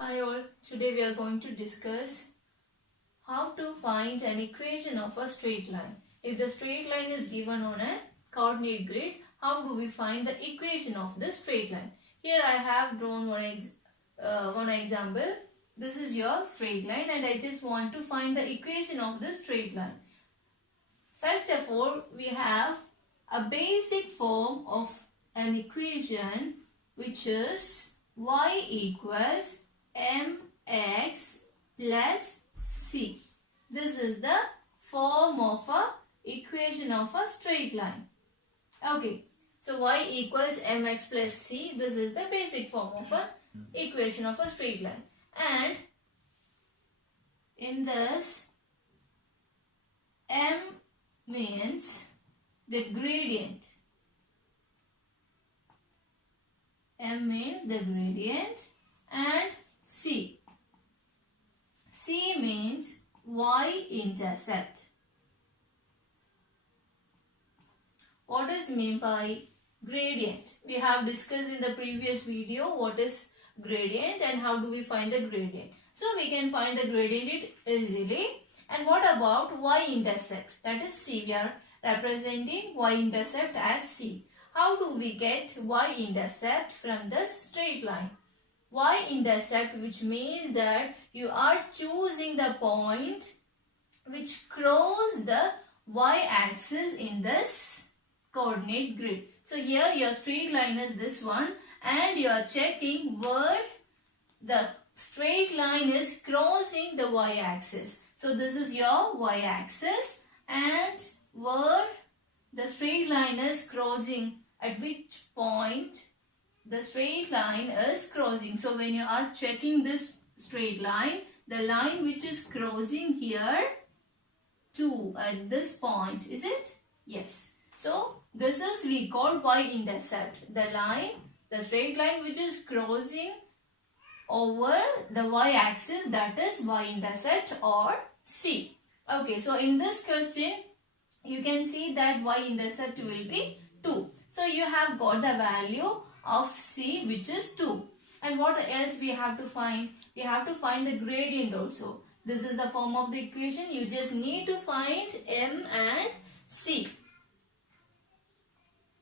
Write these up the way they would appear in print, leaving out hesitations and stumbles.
Hi all, today we are going to discuss how to find an equation of a straight line. If the straight line is given on a coordinate grid, how do we find the equation of the straight line? Here I have drawn one example. This is your straight line and I just want to find the equation of the straight line. First of all, we have a basic form of an equation which is y equals mx plus c. This is the form of a equation of a straight line. Okay, so y equals mx plus c. This is the basic form of a equation of a straight line. And in this, m means the gradient. M means the gradient and C. C means y-intercept. What is meant by gradient? We have discussed in the previous video what is gradient and how do we find the gradient. So we can find the gradient easily. And what about y-intercept? That is C. We are representing y-intercept as C. How do we get y-intercept from this straight line? Y-intercept, which means that you are choosing the point which crosses the y-axis in this coordinate grid. So here your straight line is this one and you are checking where the straight line is crossing the y-axis. So this is your y-axis and where the straight line is crossing, at which point the straight line is crossing. So when you are checking this straight line, the line which is crossing here 2 at this point, is it? Yes. So this is we call y-intercept. The line, the straight line which is crossing over the y-axis, that is y-intercept or C. Okay, so in this question, you can see that y-intercept will be 2. So you have got the value of C which is 2. And what else we have to find? We have to find the gradient also. This is the form of the equation. You just need to find M and C.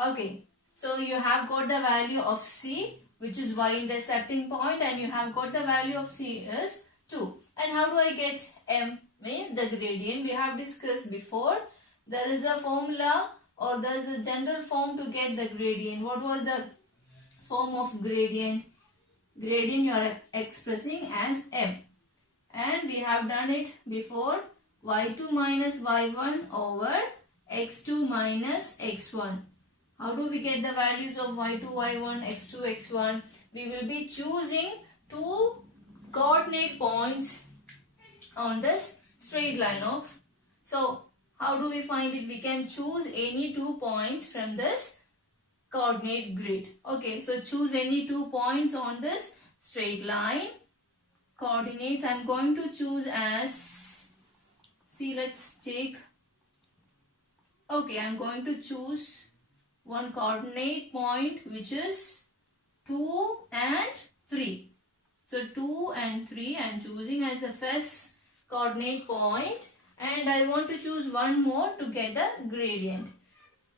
Okay, so you have got the value of C which is y-intercepting point and you have got the value of C is 2. And how do I get M? Means the gradient we have discussed before. There is a formula or there is a general form to get the gradient. What was the form of gradient? Gradient you are expressing as M. And we have done it before. y2 minus y1 over x2 minus x1. How do we get the values of y2, y1, x2, x1? We will be choosing two coordinate points on this straight line of. So how do we find it? We can choose any 2 points from this coordinate grid. Okay, so choose any 2 points on this straight line. Coordinates I am going to choose as, see, let's take, okay, I am going to choose one coordinate point which is 2 and 3. So 2 and 3 I am choosing as the first coordinate point and I want to choose one more to get the gradient.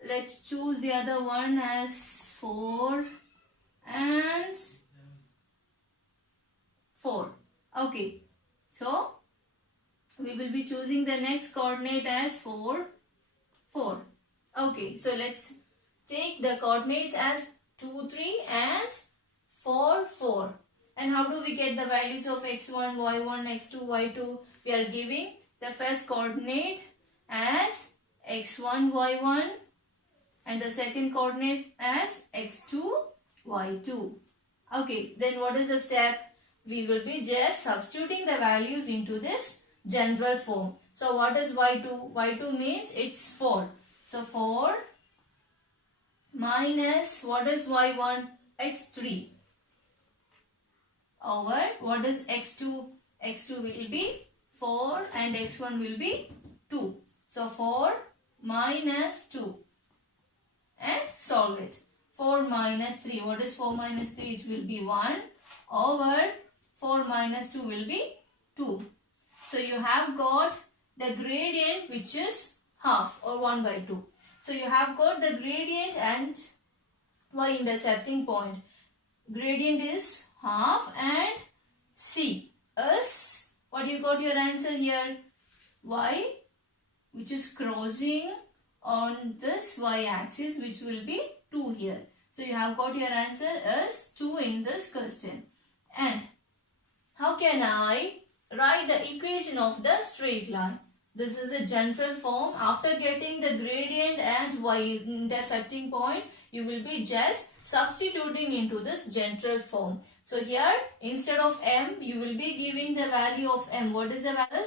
Let's choose the other one as 4 and 4. Okay, so we will be choosing the next coordinate as 4, 4. Okay, so let's take the coordinates as 2, 3 and 4, 4. And how do we get the values of x1, y1, x2, y2? We are giving the first coordinate as x1, y1 and the second coordinate as x2, y2. Okay, then what is the step? We will be just substituting the values into this general form. So what is y2? y2 means it's 4. So 4 minus what is y1? x3 over what is x2? x2 will be 4 and x1 will be 2. So 4 minus 2 and solve it. 4 minus 3. What is 4 minus 3? It will be 1 over 4 minus 2 will be 2. So you have got the gradient which is half or 1 by 2. So you have got the gradient and y-intercepting point. Gradient is half and c is, what you got your answer here? Y, which is crossing on this y-axis, which will be 2 here. So you have got your answer as 2 in this question. And how can I write the equation of the straight line? This is a general form. After getting the gradient and y-intercepting point, you will be just substituting into this general form. So here, instead of m, you will be giving the value of m. What is the value?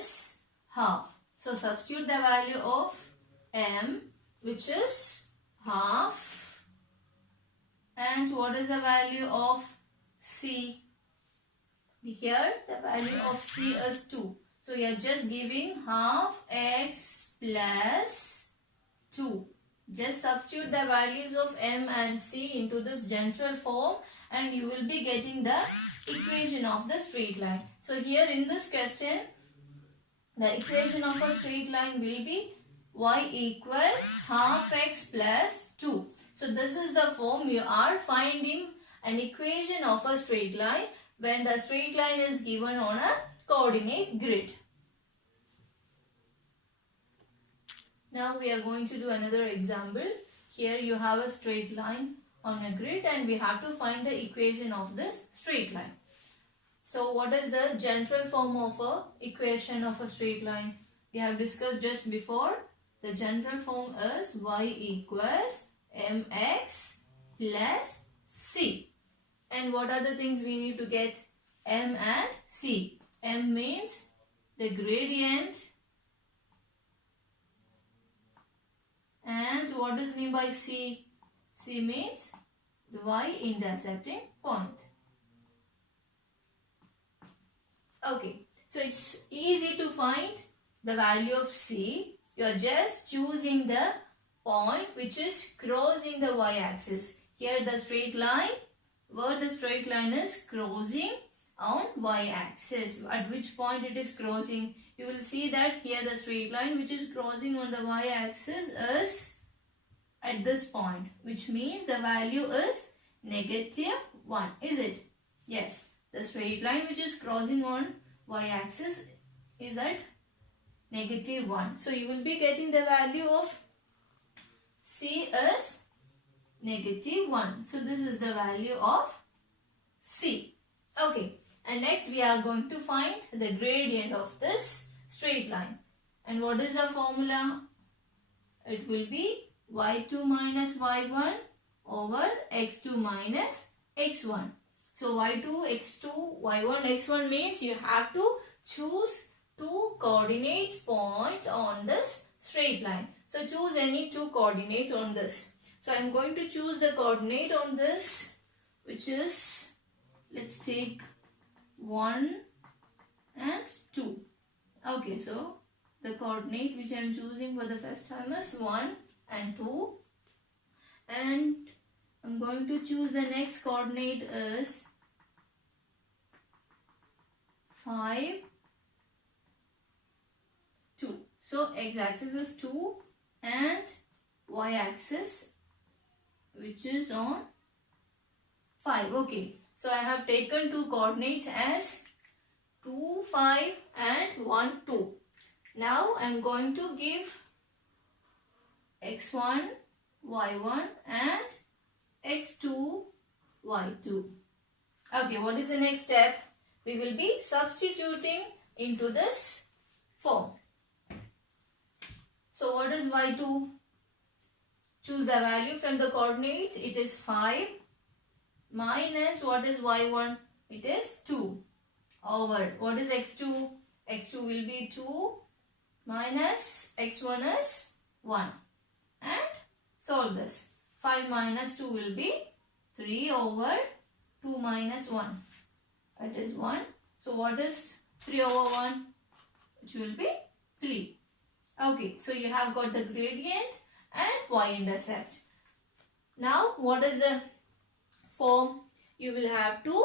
Half. So substitute the value of m, which is half. And what is the value of c? Here, the value of c is 2. So you are just giving half x plus 2. Just substitute the values of m and c into this general form and you will be getting the equation of the straight line. So here in this question, the equation of a straight line will be y equals half x plus 2. So this is the form you are finding an equation of a straight line when the straight line is given on a coordinate grid. Now we are going to do another example. Here you have a straight line on a grid and we have to find the equation of this straight line. So what is the general form of a equation of a straight line? We have discussed just before. The general form is y equals mx plus c. And what are the things we need to get? M and c. M means the gradient. And what does mean by c? C means the y-intercepting point. Okay, so it's easy to find the value of c. You are just choosing the point which is crossing the y-axis. Here the straight line, where the straight line is crossing on y-axis. At which point it is crossing? You will see that here the straight line which is crossing on the y-axis is at this point, which means the value is -1. Is it? Yes. The straight line which is crossing on y-axis is at -1. So you will be getting the value of c is -1. So this is the value of c. Okay. And next we are going to find the gradient of this straight line. And what is the formula? It will be y2 minus y1 over x2 minus x1. So y2, x2, y1, x1 means you have to choose two coordinates points on this straight line. So choose any two coordinates on this. So I am going to choose the coordinate on this, which is, let's take 1 and 2. Okay, so the coordinate which I am choosing for the first time is 1 and 2. And I am going to choose the next coordinate is 5, 2. So x-axis is 2 and y-axis which is on 5. Okay. So I have taken two coordinates as 2, 5 and 1, 2. Now I am going to give x1, y1 and x2, y2. Okay, what is the next step? We will be substituting into this form. So what is y2? Choose the value from the coordinates. It is 5 minus what is y1? It is 2 over what is x2? x2 will be 2 minus x1 is 1 and solve this. 5 minus 2 will be 3 over 2 minus 1. That is 1. So what is 3 over 1? Which will be 3. Okay, so you have got the gradient and y-intercept. Now what is the form? You will have to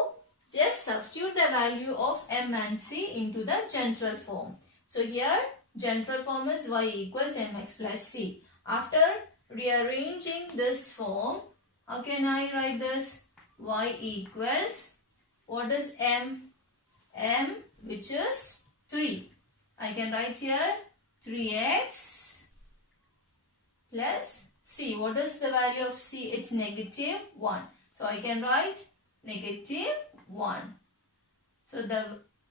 Just substitute the value of m and c into the general form. So here general form is y equals mx plus c. After rearranging this form, how can I write this? Y equals, what is m? M, which is 3. I can write here 3x plus c. What is the value of c? It's negative 1. So I can write negative 1. So the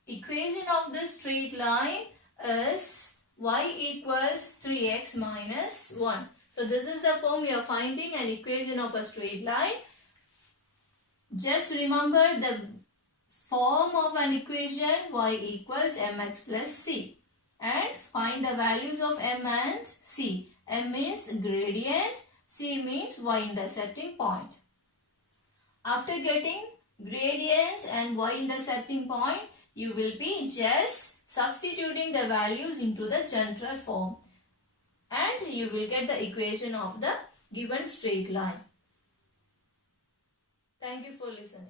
equation of this straight line is y equals 3x minus 1. So this is the form we are finding an equation of a straight line. Just remember the form of an equation y equals mx plus c. And find the values of m and c. M means gradient, c means y-intercepting point. After getting gradient and y-intercepting point, you will be just substituting the values into the general form. And you will get the equation of the given straight line. Thank you for listening.